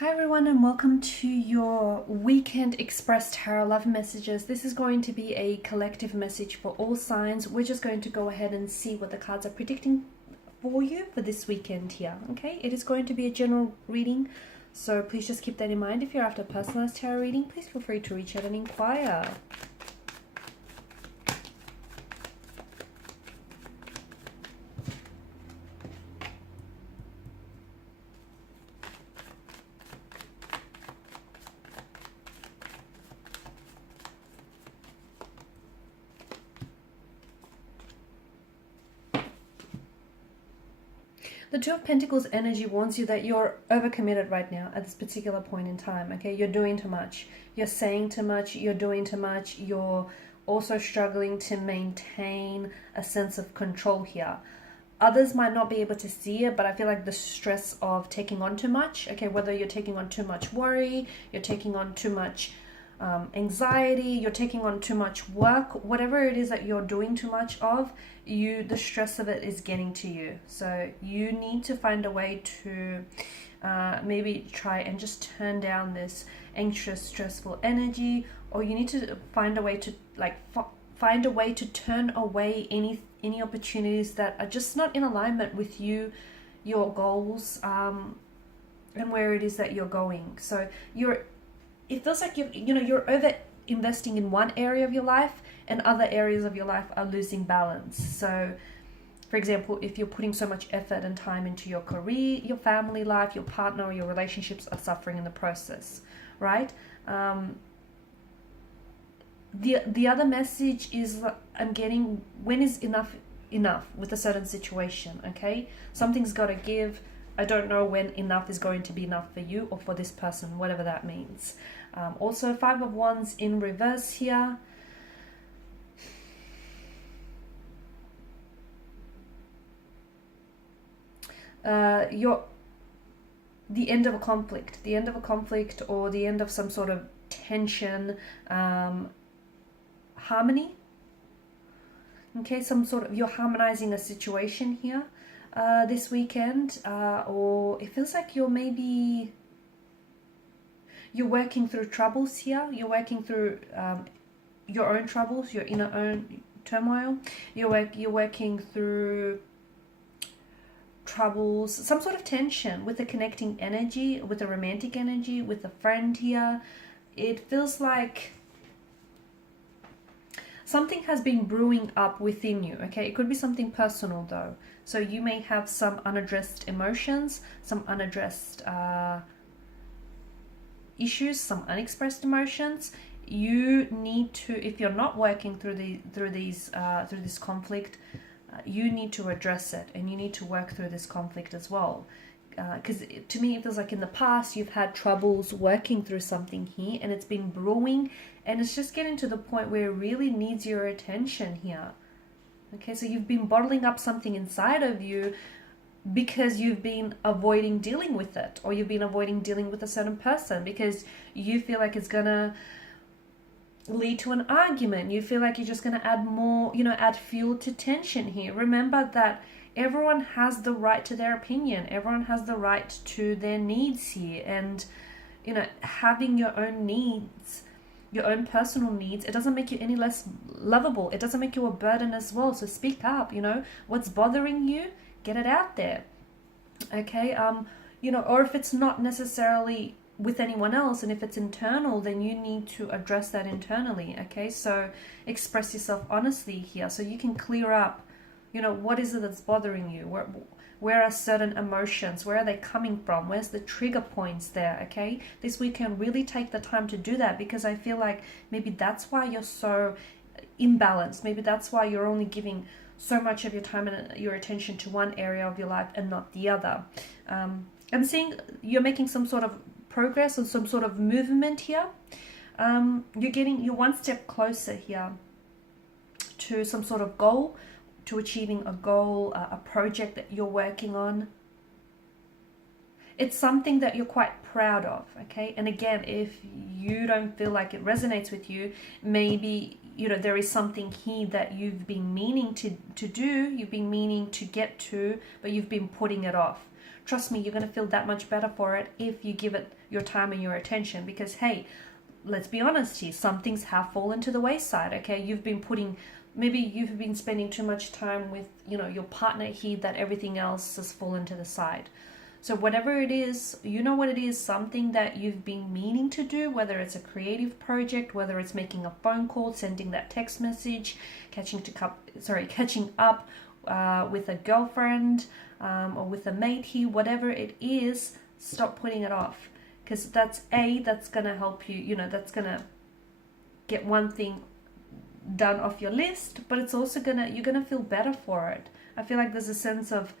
Hi everyone and welcome to your Weekend Express Tarot Love Messages. This is going to be a collective message for all signs. We're just going to go ahead and see what the cards are predicting for you for this weekend here. Okay, it is going to be a general reading, so please just keep that in mind. If you're after a personalized tarot reading, please feel free to reach out and inquire. The Two of Pentacles energy warns you that you're overcommitted right now at this particular point in time, okay? You're doing too much. You're saying too much. You're doing too much. You're also struggling to maintain a sense of control here. Others might not be able to see it, but I feel like the stress of taking on too much, okay? Whether you're taking on too much worry, you're taking on too much anxiety, you're taking on too much work, whatever it is that you're doing too much of, the stress of it is getting to you. So you need to find a way to maybe try and just turn down this anxious, stressful energy, or you need to find a way to find a way to turn away any opportunities that are just not in alignment with you, your goals, and where it is that you're going. So it feels like you're over investing in one area of your life and other areas of your life are losing balance. So for example, if you're putting so much effort and time into your career, your family life, your partner, or your relationships are suffering in the process, right? The other message is I'm getting, when is enough with a certain situation, okay? Something's got to give. I don't know when enough is going to be enough for you or for this person, whatever that means. Also, Five of Wands in reverse here. The end of a conflict, or the end of some sort of tension, harmony. Okay, you're harmonizing a situation here this weekend, or it feels like you're working through troubles here. You're working through your own troubles, your inner own turmoil. You're working through troubles, some sort of tension with a connecting energy, with a romantic energy, with a friend here. It feels like something has been brewing up within you, okay? It could be something personal though. So you may have some unaddressed emotions, some unaddressed issues, some unexpressed emotions. You need to, if you're not working through this conflict, you need to address it, and you need to work through this conflict as well. Because to me it feels like in the past you've had troubles working through something here, and it's been brewing, and it's just getting to the point where it really needs your attention here. Okay, so you've been bottling up something inside of you because you've been avoiding dealing with it, or you've been avoiding dealing with a certain person because you feel like it's gonna lead to an argument. You feel like you're just gonna add more, add fuel to tension here. Remember that everyone has the right to their opinion. Everyone has the right to their needs here. And, having your own needs, your own personal needs, it doesn't make you any less lovable. It doesn't make you a burden as well. So speak up, what's bothering you, get it out there. Okay. Or if it's not necessarily with anyone else, and if it's internal, then you need to address that internally. Okay. So express yourself honestly here so you can clear up, what is it that's bothering you? Where are certain emotions? Where are they coming from? Where's the trigger points there? Okay. This weekend, really take the time to do that, because I feel like maybe that's why you're so imbalanced. Maybe that's why you're only giving so much of your time and your attention to one area of your life and not the other. I'm seeing you're making some sort of progress or some sort of movement here. You're one step closer here to some sort of goal, to achieving a goal, a project that you're working on. It's something that you're quite proud of, okay? And again, if you don't feel like it resonates with you, maybe there is something here that you've been meaning to do, you've been meaning to get to, but you've been putting it off. Trust me, you're going to feel that much better for it if you give it your time and your attention, because hey, let's be honest here, some things have fallen to the wayside. Okay, maybe you've been spending too much time with, you know, your partner here, that everything else has fallen to the side. So whatever it is, you know what it is, something that you've been meaning to do, whether it's a creative project, whether it's making a phone call, sending that text message, catching up with a girlfriend or with a mate here, whatever it is, stop putting it off. Because that's gonna help you, you know, that's gonna get one thing done off your list, but it's also you're gonna feel better for it. I feel like there's a sense of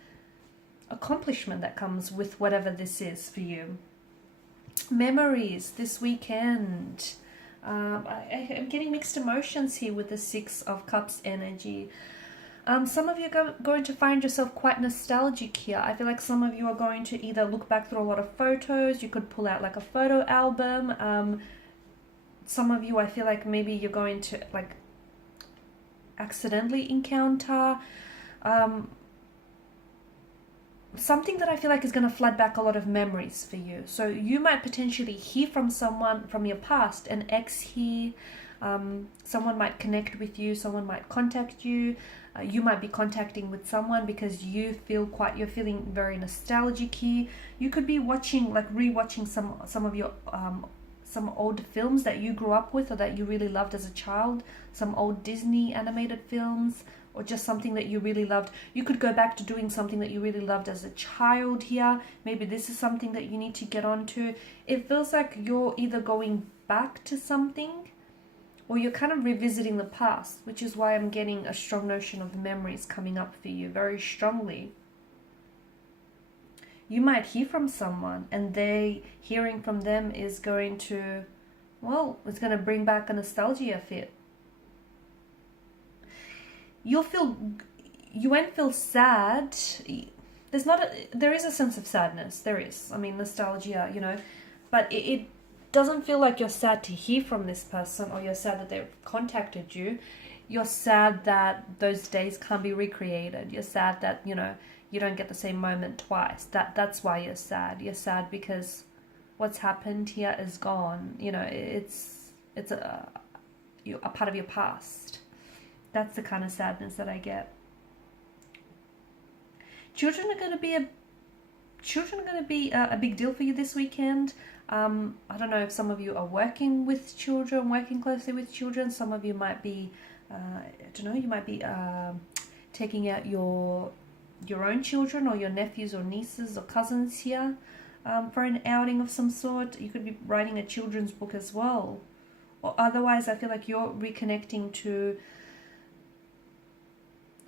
accomplishment that comes with whatever this is for you. Memories this weekend. I'm getting mixed emotions here with the Six of Cups energy. Some of you are going to find yourself quite nostalgic here. I feel like some of you are going to either look back through a lot of photos. You could pull out like a photo album. Some of you, I feel like maybe you're going to like accidentally encounter something that I feel like is going to flood back a lot of memories for you. So you might potentially hear from someone from your past, an ex here. Someone might connect with you, someone might contact you. You might be contacting with someone because you're feeling very nostalgic here. You could be rewatching some of your some old films that you grew up with or that you really loved as a child, some old Disney animated films, or just something that you really loved. You could go back to doing something that you really loved as a child here. Maybe this is something that you need to get onto. It feels like you're either going back to something or you're kind of revisiting the past, which is why I'm getting a strong notion of memories coming up for you very strongly. You might hear from someone and hearing from them is going to, it's going to bring back a nostalgia fit. You won't feel sad. There is a sense of sadness. There is. I mean, nostalgia, you know, but it doesn't feel like you're sad to hear from this person or you're sad that they've contacted you. You're sad that those days can't be recreated. You're sad that, you know, you don't get the same moment twice. That's why you're sad. You're sad because what's happened here is gone. You know, it's a part of your past. That's the kind of sadness that I get. Children are going to be a big deal for you this weekend. I don't know if some of you are working with children, working closely with children. Some of you might be, you might be taking out your own children or your nephews or nieces or cousins here for an outing of some sort. You could be writing a children's book as well. Or otherwise, I feel like you're reconnecting to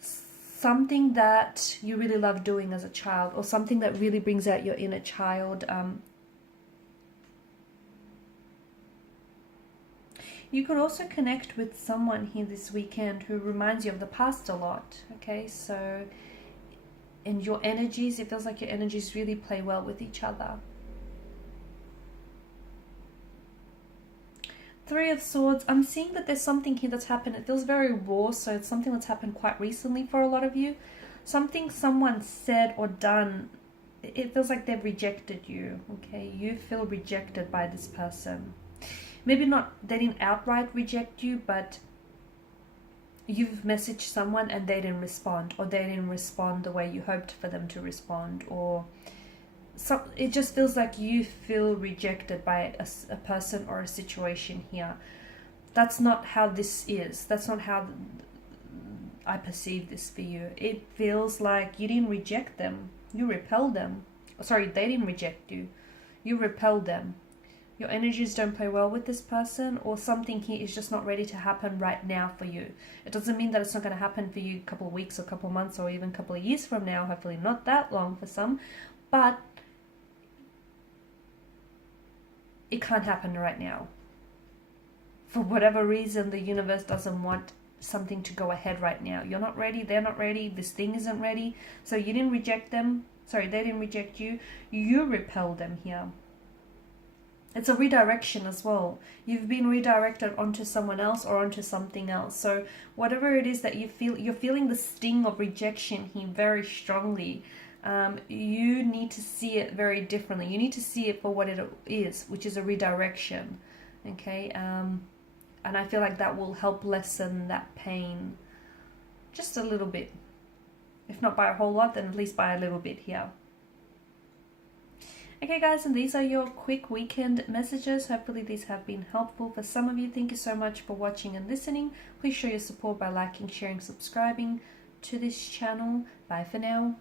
something that you really love doing as a child, or something that really brings out your inner child. You could also connect with someone here this weekend who reminds you of the past a lot. Okay, so in your energies, it feels like your energies really play well with each other. Three of Swords. I'm seeing that there's something here that's happened. It feels very raw, so it's something that's happened quite recently for a lot of you. Something someone said or done, it feels like they've rejected you. Okay, you feel rejected by this person. Maybe not, they didn't outright reject you, but you've messaged someone and they didn't respond, or they didn't respond the way you hoped for them to respond, or so it just feels like you feel rejected by a person or a situation here. That's not how this is. That's not how I perceive this for you. It feels like you didn't reject them. You repelled them. Sorry, they didn't reject you. You repelled them. Your energies don't play well with this person, or something here is just not ready to happen right now for you. It doesn't mean that it's not going to happen for you a couple of weeks or a couple of months or even a couple of years from now. Hopefully not that long for some. But it can't happen right now. For whatever reason, the universe doesn't want something to go ahead right now. You're not ready, they're not ready, this thing isn't ready. So you didn't reject them. Sorry, they didn't reject you. You repelled them here. It's a redirection as well. You've been redirected onto someone else or onto something else. So whatever it is that you feel, you're feeling the sting of rejection here very strongly. you need to see it very differently. You need to see it for what it is, which is a redirection. Okay, and I feel like that will help lessen that pain just a little bit. If not by a whole lot, then at least by a little bit here. Okay guys, and these are your quick weekend messages. Hopefully these have been helpful for some of you. Thank you so much for watching and listening. Please show your support by liking, sharing, subscribing to this channel. Bye for now.